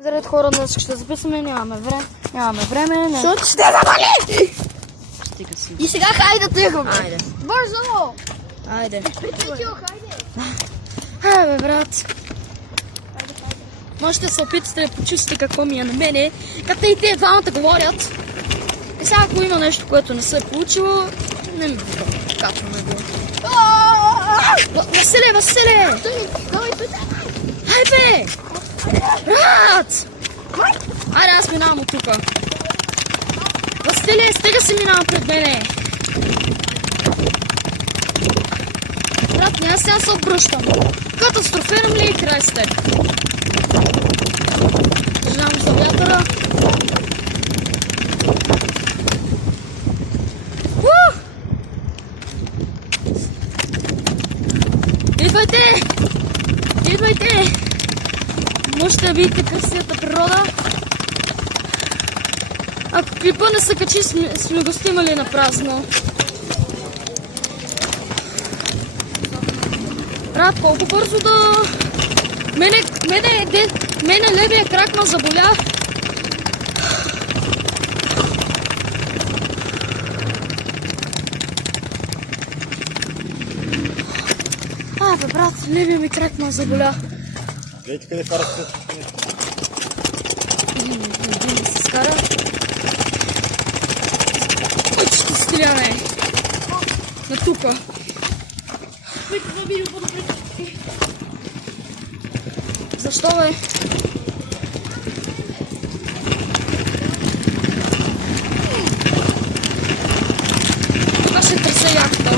Заради хора днес ще записваме, нямаме време. Защото ще завали! Стига си. И сега хайде да тръгваме. Айде. Бързо! Айде. Хайде! Абе, брат. Можете да се опитате да почистите какво ми е на мене. Като и те двамата говорят. И сега ако има нещо, което не се е получило, не ми букам. Качваме го. Василе! Хай бе! Брат! Айде, аз минавам от тука. Василе, стига си минавам пред мене. Брат, не, аз сега се обръщам. Катастрофирам ли и край с теб? Ждам за вятъра. Идвайте! Идвайте! Можете да видите красивата природа. Ако клипа не се качи, сме го снимали на празно. Брат, колко бързо да... Мене левия крак ме заболя. Бе, брат, левия ми крак ме заболя. Гледайте къде фара спред. Един да се скара. Ой, че ще стиляне. На тука. Защо, бе? Аз ще тръся яхта.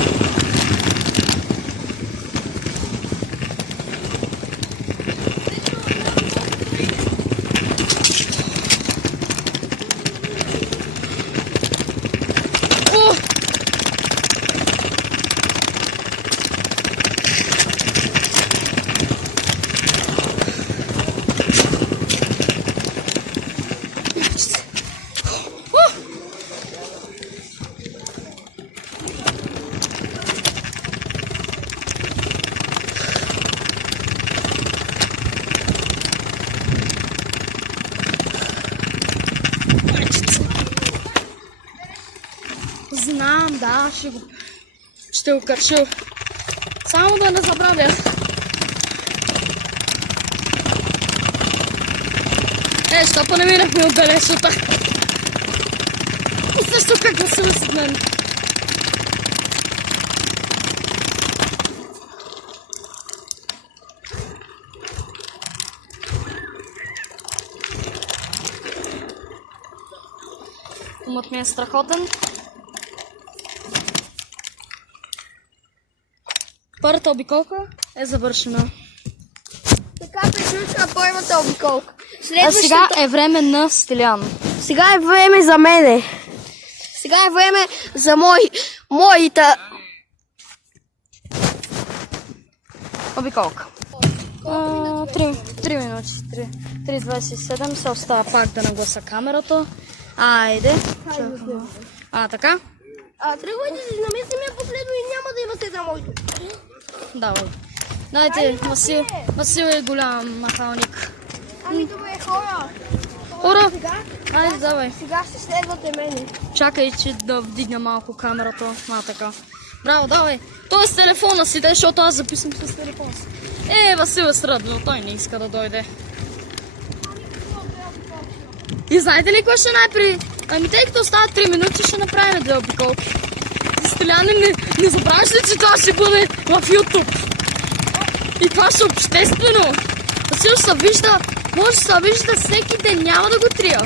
Знам, да, ще го кача. Само да не забравя. Що па не минахме от далечата? И също как да се след мен. Умът ми е страхотен. Първата обиколка е завършена. Така приключва първата обиколка. А сега е време на Стилян. Сега е време за мене. Сега е време за моята обиколка. 3 минути. 3:27 се остава пак да нагласа камерата. Айде. Така? Тръгвайте си, намислиме последно и няма да има след на моето. Давай. Дайте, Васил е голям махалник. Ами добре, хора. Хора! Сега? Айде, давай. Сега ще следвате мене. Чакай, че да вдигна малко камерата. Така. Браво, давай. Той е с телефона си, защото аз записвам с телефона си. Васил е сръдно, той не иска да дойде. И знаете ли кое ще най-при? Ами тъй като остават 3 минути, ще направим 2 обиколки. Стиляне, не забравяш ли, че това ще бъде в YouTube? И това ще е обществено. Васил се вижда, може да се вижда всеки ден, няма да го трия.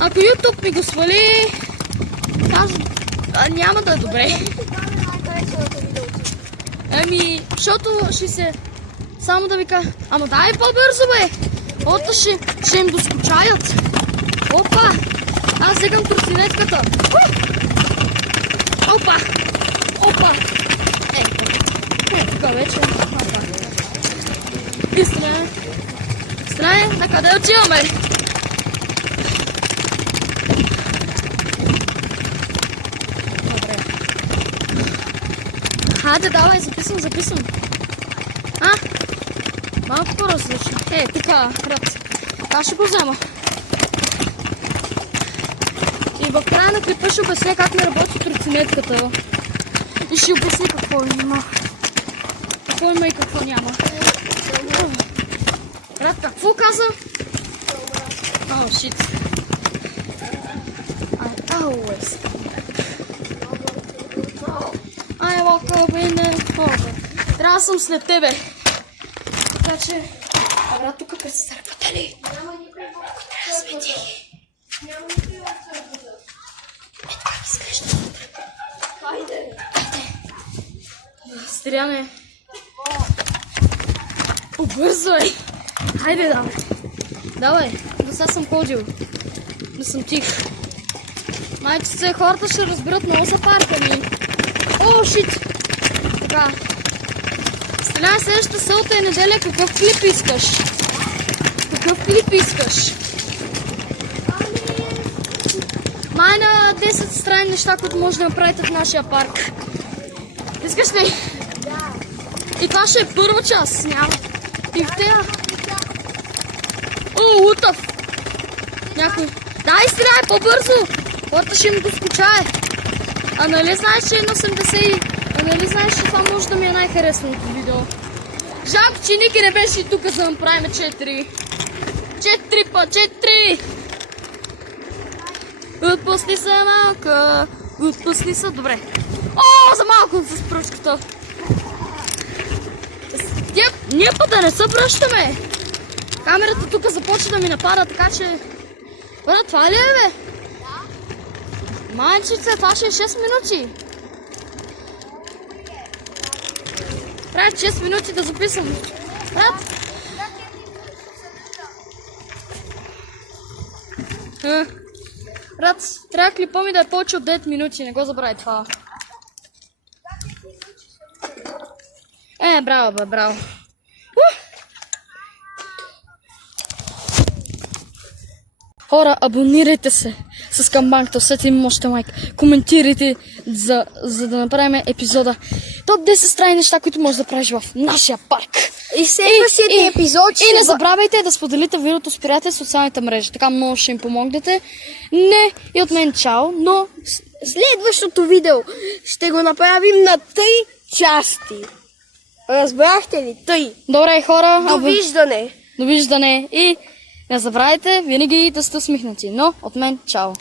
Ако YouTube ми го свали, няма да е добре. Ами, защото ще се... Само да ви кажа... Ама дай по-бързо, бе! Ота ще им доскучаят. Опа! Аз взегам тротинетката. Опа! Тук вече. И стране, на къде отиваме? Хайде, давай, записвам. Малко по-различно. Така, рад. Така ще го взема. И в края на клипа ще обясня как не работи тротинетката. И ще обясня какво има. Какво има и какво няма. Брат, какво каза? Oh, shit. I always I walk over in the over. Трябва да съм след тебе. Така че... Брат, тук пред църквата ли? Тук трябва да сме тихи. Как изглежда? Хайде. Стриляне. Побързай. Хайде, давай. Давай, до сега съм ходил. Да съм тих. Майчице, хората ще разберат, много са парка ми. О, шит! Така. Стреляй следващата събота и неделя, какъв клип искаш? Какъв клип искаш? Май на 10 странни неща, които може да направите в нашия парк. Искаш ли? Да. И това ще е първа част. Няма. И в тея. О, лутав! Някой. Дай, стреляй по-бързо! Хората ще им доскучае. А нали знаеш, че е на 80 А нали знаеш, че това може да ми е най-харесното видео? Жалко, че Ники не беше и тук, за да направим 4. 4 по 4! Отпусни се малко. Отпусни се, добре. О, за малко с пръчката. Ние път да не се връщаме. Камерата тук започва да ми напада, така че... Бре, това ли е, бе? Майчице, това ще е 6 минути. Трябва 6 минути да записвам. Брат, трябва клипа ми да е повече от 9 минути, не го забравяй това. Браво, бе, браво. Хора, абонирайте се с камбанката, усетите ми още лайк. Коментирайте, за да направим епизода. Топ 10 странни неща, които можеш да правиш в нашия парк. И следващия епизод ще... И не забравяйте да споделите видеото с приятели в социалните мрежи. Така много ще им помогнете. Не, и от мен чао, но... Следващото видео ще го направим на 3 части. Разбрахте ли? 3. Добре, хора. Довиждане. Довиждане. И не забравяйте винаги да сте усмихнати. Но от мен чао.